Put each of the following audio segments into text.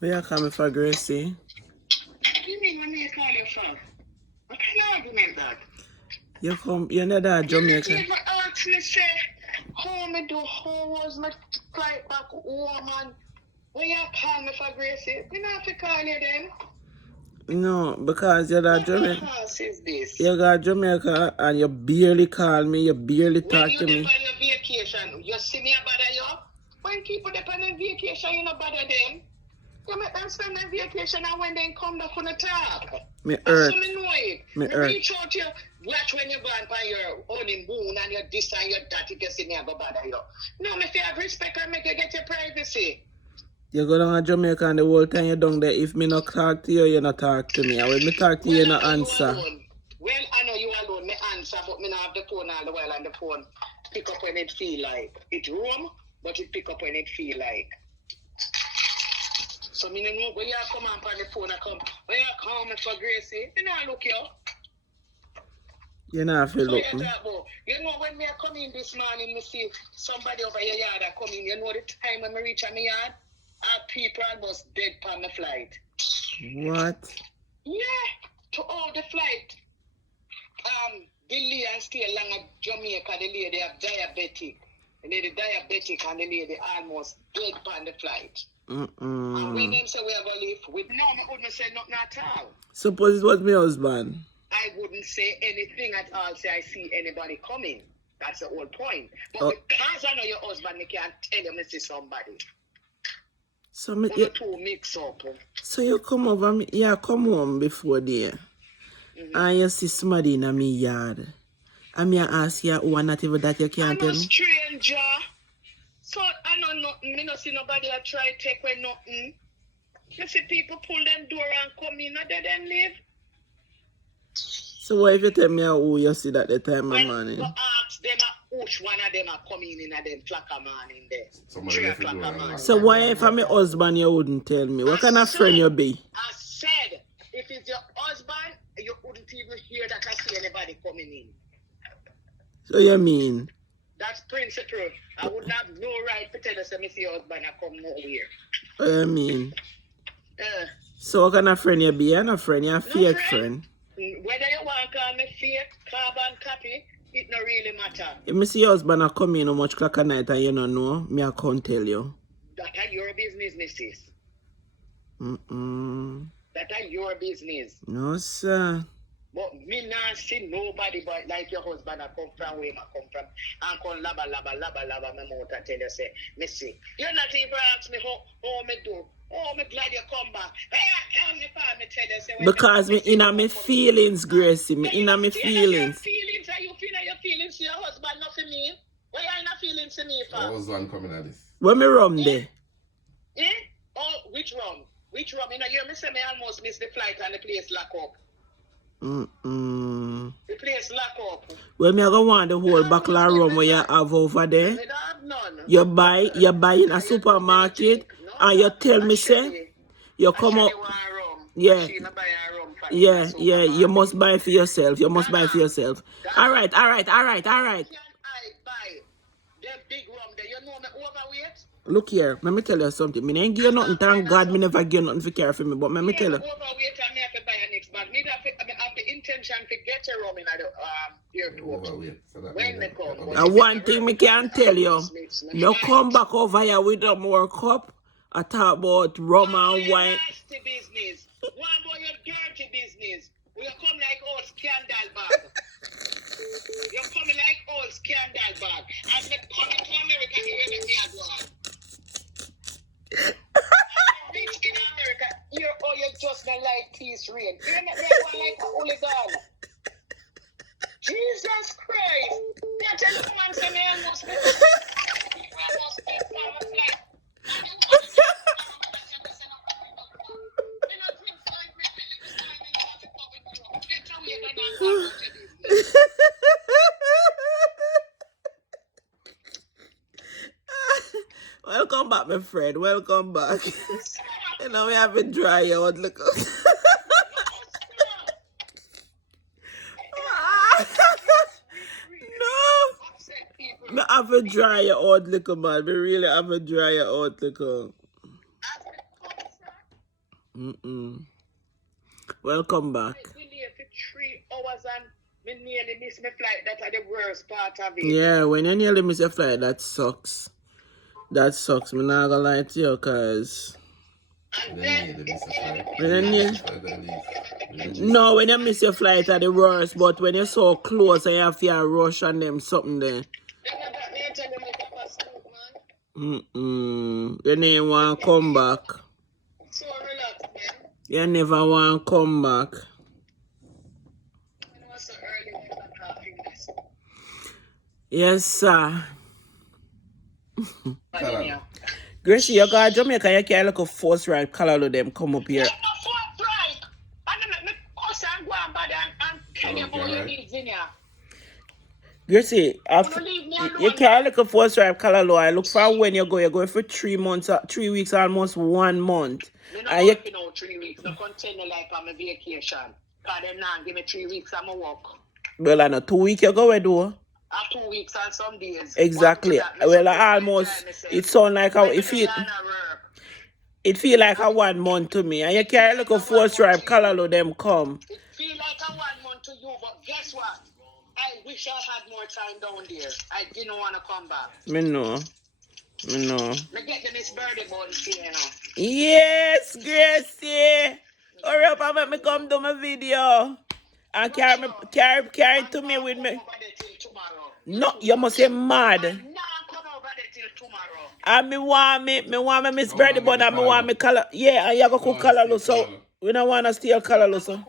Where you coming for, Gracey? What do you mean when you call your phone? What kind of argument that? You're not at You not Jamaica. even ask me, say, how me do, how was my flight back home, and when you call me for Gracey, we not have to call you then. No, because you're at What the Jamaica. house is this? You got Jamaica and you barely call me, you barely When talk you to dep me. on your vacation, you see me a bother you? When people dep on a vacation, you no bother them. You make them spend their vacation and when they come back on the talk. Me That's hurt. so me know it. Me Me hurt. reach out to you, watch when you go on your honeymoon and your this and your that, if you see me, I go bother you. No, me feel have respect and make you get your privacy. You go down to Jamaica and the whole time you're down there. If me not talk to you, you not talk to me. And when me talk to you, you Well, not I know you answer. alone. Well, I know you alone, me answer, but me not have the phone all the while and the phone pick up when it feel like. It roam, but it pick up when it feel like. So me no know when you come on the phone, I come. When you call me for Gracey, me not look you. You not feel So look you me. talk about, you know when me come in this morning, me see somebody over your yard that come in, you know the time when me reach my yard, our people almost dead on the flight. What? Yeah, to all the flight. Delay and stay along at Jamaica, the lady are diabetic. The lady diabetic and the lady almost dead on the flight. And when them say we are going to leave, we no, I wouldn't say nothing at all. Suppose it was my husband. I wouldn't say anything at all, say I see anybody coming. That's the whole point. But Oh. because I know your husband, I can't tell you I see somebody. So me, One you, or two mix up. so you come over me, yeah, come home before there. And you see somebody in my yard. And me ask you who are not even that you I'm can't tell a me. stranger. So I know nothing. Me no see nobody I try take away nothing. You see people pull them door and come in and they then leave. So what if you tell me who you see that the time of When morning? you ask them which one of them are coming in and them flock a man in there. Somebody 3 left the o'clock door a man. So why if I'm your husband you wouldn't tell me? What kind of friend you be? I said, if it's your husband, you wouldn't even hear that I see anybody coming in. So you mean? That's principle. I would not have no right to tell you, say, me see your husband, I come nowhere. What you mean? Uh, So what kind of friend you be? You're not a friend, you're a fake friend. friend. Whether you want to call me fake, carbon copy, it no really matter. If me see your husband I come in how much clock a night and you don't know, me I can't tell you. That are your business, missus. That are your business. No, sir. But me not see nobody but like your husband I come from where I come from. And come laba my mouth and tell you say, me see. You not even ask me how me do. Oh, me glad you come back. Hey, tell me for me tell you say Because me inna me feelings, Gracey. Me inna me feelings. Feelings are you feel your feelings to your husband, not for me. Why you not feelings to me for? I was one coming at this. When me rum there? Eh? Oh, which rum? Which rum? You know, you say me almost miss the flight and the place lock up. The place lock up. Well, me I go want the whole bottle of rum where you have over there. Me don't have none. You buy in a supermarket and you tell me say you come up. Yeah. Yeah, you must buy for yourself. You must buy for yourself. All right. Can I buy the big rum there? You know me overweight? Look here, let me tell you something. Me ain't give you nothing, thank God me never give you nothing for care for me. But let me tell you. Overweight and me have to buy a next bag. Me have the intention to get a rum in the airport. Overweight. So that When me come. And one thing me can tell you, no come back over here with a more cup. I talk about rum and wine. Nasty business. One about your dirty business. You come like old scandal bag. You're coming like old scandal bag. And me coming to America here with me as well. Rich in America, you're just not like peace rain. You're not like a hooligan. Jesus Christ. I tell you, man, say me almost be from a flight. Welcome back, my friend. Welcome back. You know, we have been dry out. Look. No. Me have a dry out, little man. We really have a dry out, little. Welcome back. I delayed for 3 hours and me nearly missed my flight. That's the worst part of it. Yeah, when you nearly miss a flight, that sucks. That sucks. I'm not gonna lie to you, cause And then no, when you miss your flight are the worst, but when you're so close and you have to rush on them something there. You never want to come back. So relax, man. You never want to come back. So early, Yes, sir. Gracey, you go to Jamaica, you can't look a force right color of them come up here. Gracey, you can't look a force right color low. I look for when you go. You're going for 3 months, 3 weeks, almost 1 month. And you 3 weeks. No continue like I'm a vacation. Because them now give me 3 weeks, I'm a walk. Well, I know 2 weeks you go where do? 2 weeks and some days. Exactly. Well, almost. It sound like how it feel. It feel like a 1 month to me. And you can't look a 4 stripe color of them come. It feel like a 1 month to you, but guess what? I wish I had more time down there. I didn't want to come back. Me know. Me get the Miss Birdie buns here, you know. Yes, Gracey. Hurry up and make me come do my video. And carry to me with me. No, you must say mad. Nah, come over there till tomorrow. And me want me Miss Birdie bun and me want me color. Yeah, and you go cook color so we don't want to steal color so.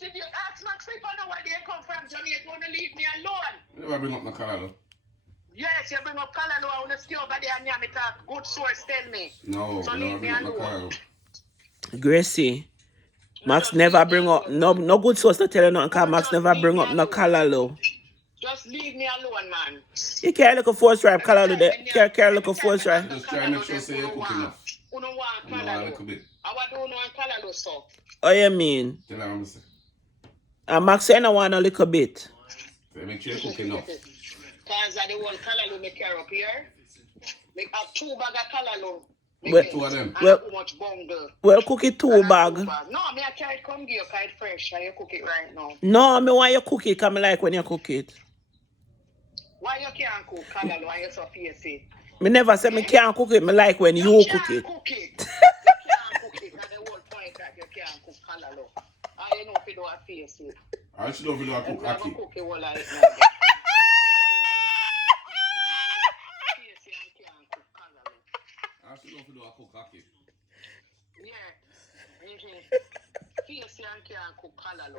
If you ask Max if I know where they come from, Jamaica, you want to leave me alone. You never bring up my color. Yes, you bring up color, I want to stay over there and me talk. Good source tell me. No, so you leave me alone. Gracey, Max never bring up no good source to tell you nothing because Max never bring up no color low. Just leave me alone, man. You can't look a 4 stripe color there. Can't look a 4 stripe. Just try to make sure say you cook enough. You don't want color. A little bit. I don't want color so. Oh, you mean? Tell her what I say. And Max say I want a little bit. So make sure you cook enough. Because I don't want color me carry up here. Make a 2 bag of color. Well, 2 of them. Well, cook it 2 bag. No, me I carry it come here because it's fresh and you cook it right now. No, me want you cook it because I like when you cook it. Why you can't cook color when you so fancy? Me never say me can't cook it, me like when you cook it. Cook it. You can't cook it. That's the whole point that you can't cook color. I know if you don't have fancy. I should have to cook aki. Cook it all like that. I should have to cook aki. Yeah. Fancy and can't cook color.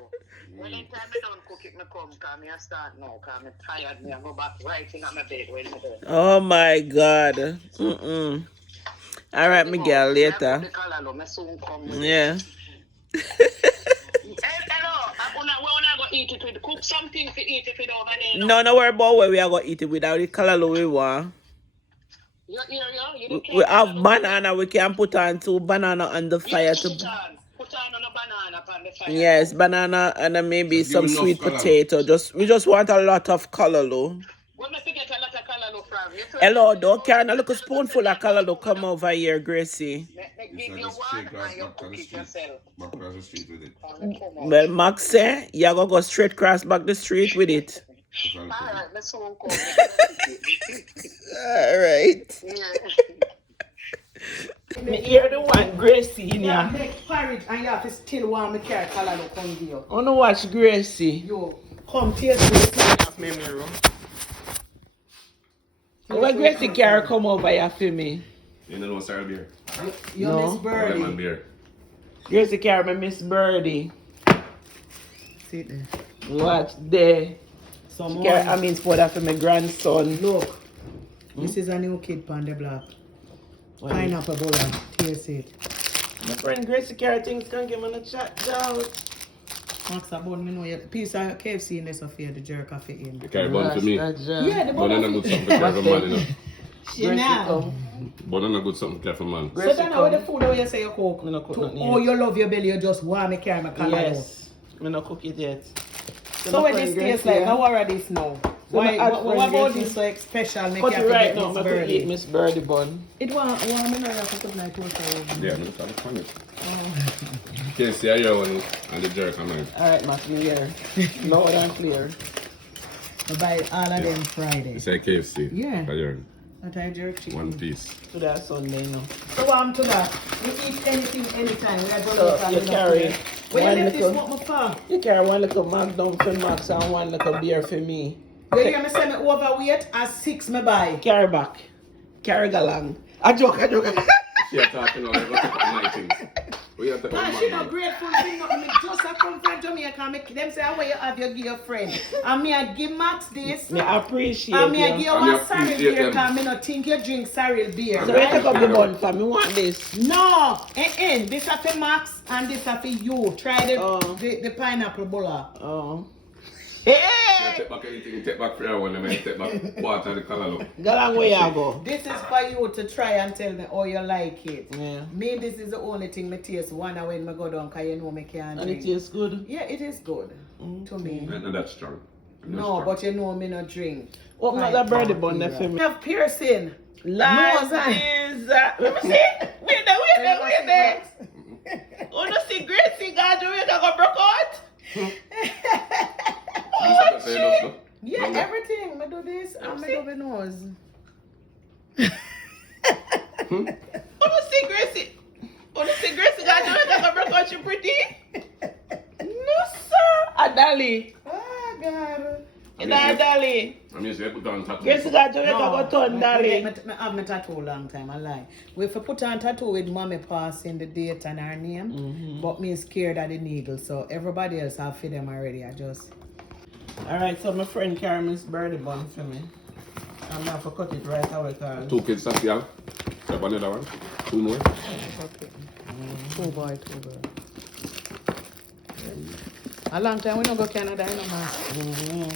When the time I don't cook it, I come because I start now because I'm tired. I go back right in my bed when I'm done. Oh my God. All right, Miguel, later. Yeah. Hello, we're not going to eat it with cook something to eat it with over there. No worry about where we are going to eat it without the color we want. We have banana, we can put on 2 banana on the fire. Put on a banana on the fire. Yes, banana and then maybe some sweet potato. We just want a lot of color, though. When I get a lot of color from you. Hello, don't carry a little spoonful of color to come over here, Gracey. Give you one and you cook it yourself. Back across the street with it. Well, Max say you're going to go straight across back the street with it. Alright, let's go. Alright. You're the one, Gracey, in here. Make porridge and you have to still want me carry color to come here. I want to watch Gracey. Yo, come taste this. Why Gracey carry come over here for me? You know what's our beer? You No. Miss Birdie. Lemon beer. Gracey carry me Miss Birdie. See there. Watch there. Some Carry, more. I mean, for that for my grandson. Look. This is a new kid on the block. Pineapple bola. Taste it. My friend Gracey carry things can give me a chat down. Max about me know you piece of KFC in this affair the jerk off it in. You carry bun for me. Yeah, the But then I bun. good something to carry for man, you know. Now. But then I good something to carry for man. So then how the food where you say you cook? Me no cook To, nothing oh, yet. you love your belly, you just want me carry my color out. Yes. Me no cook it yet. So when this tastes like, how are this now? Why? my What friend about Gracey. this so special? Make Cut you it have to right get now. Miss I could eat Birdie. Miss Birdie bun. It want me know that put like toast over. Yeah, I'm just funny. Oh. Can't see your one and the jerk, I'm like, Alright, Matt, me here. Loud and clear. I buy all of them Friday. it's like KFC. Yeah. Fire. That I jerk chicken. One piece. To that Sunday, no. So to that. We eat anything anytime. We are going So, to you carry When one you left this little- what my for? You carry one little Magnum for Max and one little beer for me. You hear me say me overweight? At 6 me buy. Carry back. Carry along. I joke. She are talking all over my things. We have to Man, she not grateful for nothing. Me just a come from Jamaica. Make them say, where you have your girlfriend. And me I give Max this. Me appreciate And me I give you. you And me one sorrel appreciate beer them. because me not think you drink sorrel beer. So we take up the bun for me. Want this? No, this is for Max and this is for you. Try the pineapple bola. Oh. Yeah, Hey! take back anything, take back prayer one, and then take back water, the color look. Go long way I go. This is for you to try and tell me how you like it. Yeah. Me, this is the only thing me taste one when me go down because you know me can't And it drink. tastes good. Yeah, it is good to me. And that's strong. That's No, strong. but you know me not drink. Open up that birdie bun there for me. Have piercing. Lies Nose is let me see. Wait there. Oh no, see Gracey got Jamaica go broke out. You say enough, no? Yeah, Longer. everything. Me do this and me do the nose. Oh no, see Gracey. Oh no, see Gracey got Jamaica go broke out. You pretty? No sir. A dolly. Oh God. You know a dolly. I'm used to put on tattoo. Gracie got Jamaica go turn dolly. Me have my tattoo long time, I lie. We if I put on tattoo with mommy passing the date and her name, but me scared of the needle, so everybody else have for them already. I just Alright, so my friend carry Miss Birdie bun for me. I'm gonna have to cut it right away cause 2 kids, that's yeah. Have another one. 2 more. okay. Two boy. A long time we don't go Canada anymore.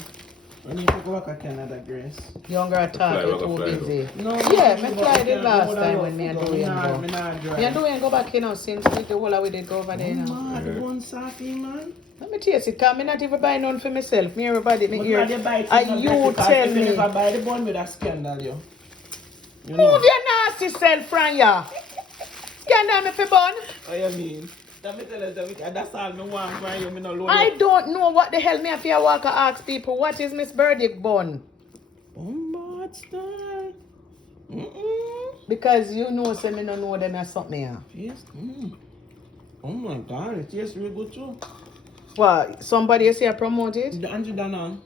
We need to go back to Canada, Grace. Younger talk, Fly, you fly, too busy. No, Yeah, me me tried it last time when me and Dwayne go. Me not drive. Me and Dwayne go back, since we the whole we did go over there now. Man, the bun saucy, man. Let me taste it, because I not even buy none for myself. Me everybody, me But hear. when they buy it, And it's not you better, 'cause tell if you me. never buy the bun with a scandal, you know. Move your nasty self from ya. Scandal me for bun. What you mean? Let me tell you something. That's all me want from you. Me no load I up. don't know what the hell me have to walk and ask people, what is Miss Birdie bun? Bombard style. Because you know, say me no know them or something here. Yes. Oh my God, it tastes really good too. What, somebody else here promote it? The Angie Dana.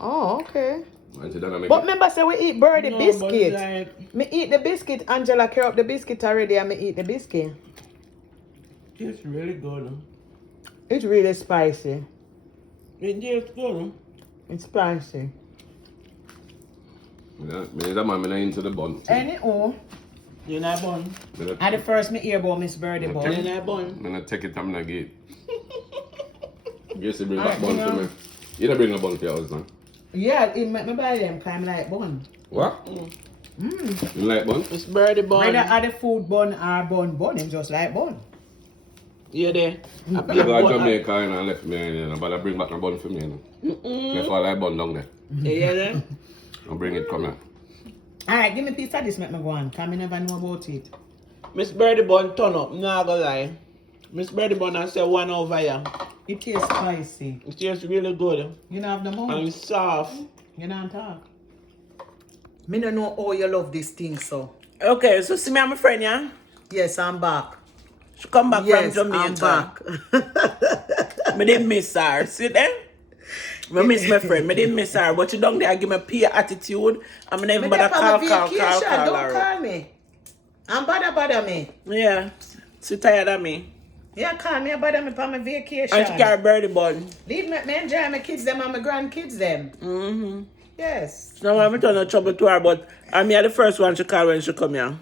Oh, okay. Auntie Dana make But it. remember, say we eat birdie No, but biscuit. it's like, Me eat the biscuit. Angela carry up the biscuit already and me eat the biscuit. tastes really good. It's really spicy. It tastes good. It's spicy. Me that man, me not into the bun. Anyhow, You know bun. Me not- at the first me hear about Miss Birdie You bun. know bun. me not take it, I'm not get. Gracey bring Alright, back bun you for know. me. You don't bring a bun for your husband. Yeah, it make me buy them kind of like bun. What? Mm. You like bun? It's Birdie bun. Whether at the food bun or bun, it's just like bun. You there? I go to Jamaica and left me, you know, but I bring back my bun for me, you know. That's why I like bun down there. You there? I'll bring it, come here. Alright, give me a piece of this, make me go on, because I never know about it. Miss Birdie bun turn up. Nah, go lie. Miss Birdie bun I say one over here. It tastes spicy. It tastes really good. You know have the mouth. And it's soft. You know talk. Me don't know how you love this thing, so. Okay, so see me and my friend, yeah? Yes, I'm back. She come back Yes, from I'm Jamaica. back. Me didn't miss her. See there? Me miss my friend. Me didn't miss her. But she down there give me peer attitude. I'm never Me bother dey on my call vacation, don't her. call me. And bother me. Yeah. She tired of me. Yeah, call me and bother me for my vacation. And she carry Birdie bun. Leave me enjoy my kids them and my grandkids them. Mm-hmm. Yes. No, I'm not no trouble to her, but I'm the first one she call when she come here.